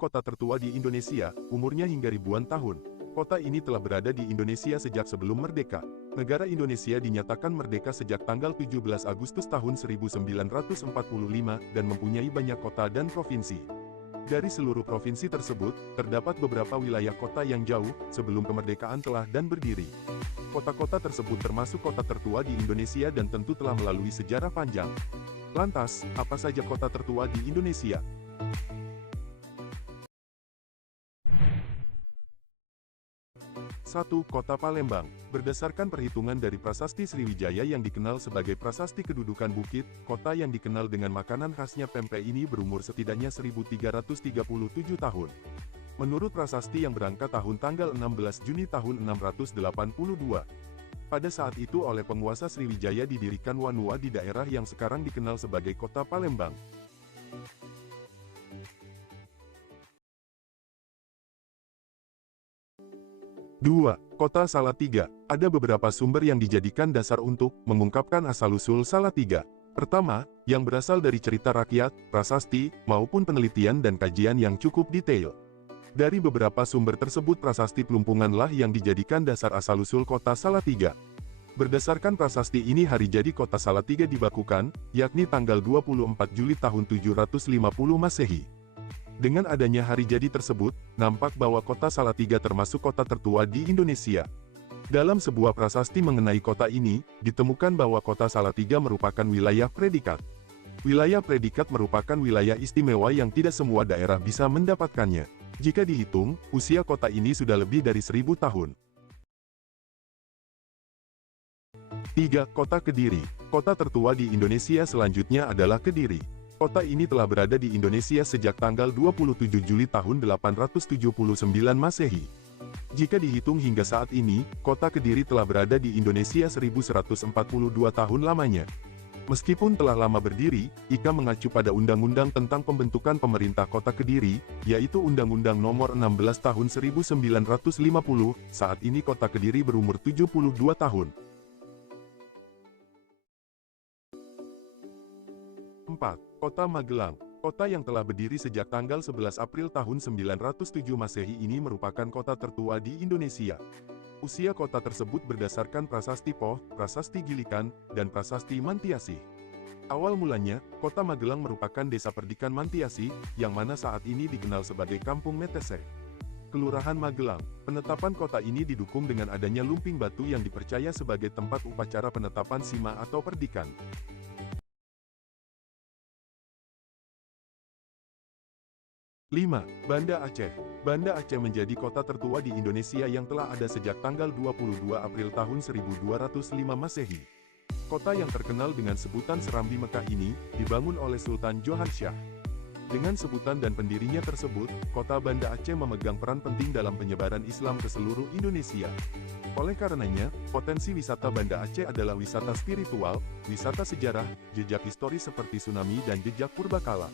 kota tertua di Indonesia, umurnya hingga ribuan tahun. Kota ini telah berada di Indonesia sejak sebelum merdeka. Negara Indonesia dinyatakan merdeka sejak tanggal 17 Agustus tahun 1945 dan mempunyai banyak kota dan provinsi. Dari seluruh provinsi tersebut, terdapat beberapa wilayah kota yang jauh sebelum kemerdekaan telah dan berdiri. Kota-kota tersebut termasuk kota tertua di Indonesia dan tentu telah melalui sejarah panjang. Lantas, apa saja kota tertua di Indonesia? 1. Kota Palembang. Berdasarkan perhitungan dari Prasasti Sriwijaya yang dikenal sebagai Prasasti Kedudukan Bukit, kota yang dikenal dengan makanan khasnya pempek ini berumur setidaknya 1337 tahun. Menurut prasasti yang berangkat tahun tanggal 16 Juni tahun 682. Pada saat itu oleh penguasa Sriwijaya didirikan Wanua di daerah yang sekarang dikenal sebagai Kota Palembang. 2. Kota Salatiga. Ada beberapa sumber yang dijadikan dasar untuk mengungkapkan asal-usul Salatiga. Pertama, yang berasal dari cerita rakyat, prasasti, maupun penelitian dan kajian yang cukup detail. Dari beberapa sumber tersebut prasasti Plumpunganlah yang dijadikan dasar asal-usul kota Salatiga. Berdasarkan prasasti ini hari jadi kota Salatiga dibakukan, yakni tanggal 24 Juli tahun 750 Masehi. Dengan adanya hari jadi tersebut, nampak bahwa kota Salatiga termasuk kota tertua di Indonesia. Dalam sebuah prasasti mengenai kota ini, ditemukan bahwa kota Salatiga merupakan wilayah predikat. Wilayah predikat merupakan wilayah istimewa yang tidak semua daerah bisa mendapatkannya. Jika dihitung, usia kota ini sudah lebih dari 1000 tahun. 3. Kota Kediri. Kota tertua di Indonesia selanjutnya adalah Kediri. Kota ini telah berada di Indonesia sejak tanggal 27 Juli tahun 879 Masehi. Jika dihitung hingga saat ini, kota Kediri telah berada di Indonesia 1142 tahun lamanya. Meskipun telah lama berdiri, Ika mengacu pada Undang-Undang tentang Pembentukan Pemerintah Kota Kediri, yaitu Undang-Undang Nomor 16 Tahun 1950, saat ini kota Kediri berumur 72 tahun. 4. Kota Magelang. Kota yang telah berdiri sejak tanggal 11 April tahun 907 Masehi ini merupakan kota tertua di Indonesia. Usia kota tersebut berdasarkan prasasti Poh, prasasti Gilikan, dan prasasti Mantiasi. Awal mulanya, kota Magelang merupakan desa perdikan Mantiasi, yang mana saat ini dikenal sebagai Kampung Metese. Kelurahan Magelang. Penetapan kota ini didukung dengan adanya lumping batu yang dipercaya sebagai tempat upacara penetapan sima atau perdikan. 5. Banda Aceh. Banda Aceh menjadi kota tertua di Indonesia yang telah ada sejak tanggal 22 April tahun 1205 Masehi. Kota yang terkenal dengan sebutan Serambi Mekah ini, dibangun oleh Sultan Johansyah. Dengan sebutan dan pendirinya tersebut, kota Banda Aceh memegang peran penting dalam penyebaran Islam ke seluruh Indonesia. Oleh karenanya, potensi wisata Banda Aceh adalah wisata spiritual, wisata sejarah, jejak historis seperti tsunami dan jejak purbakala.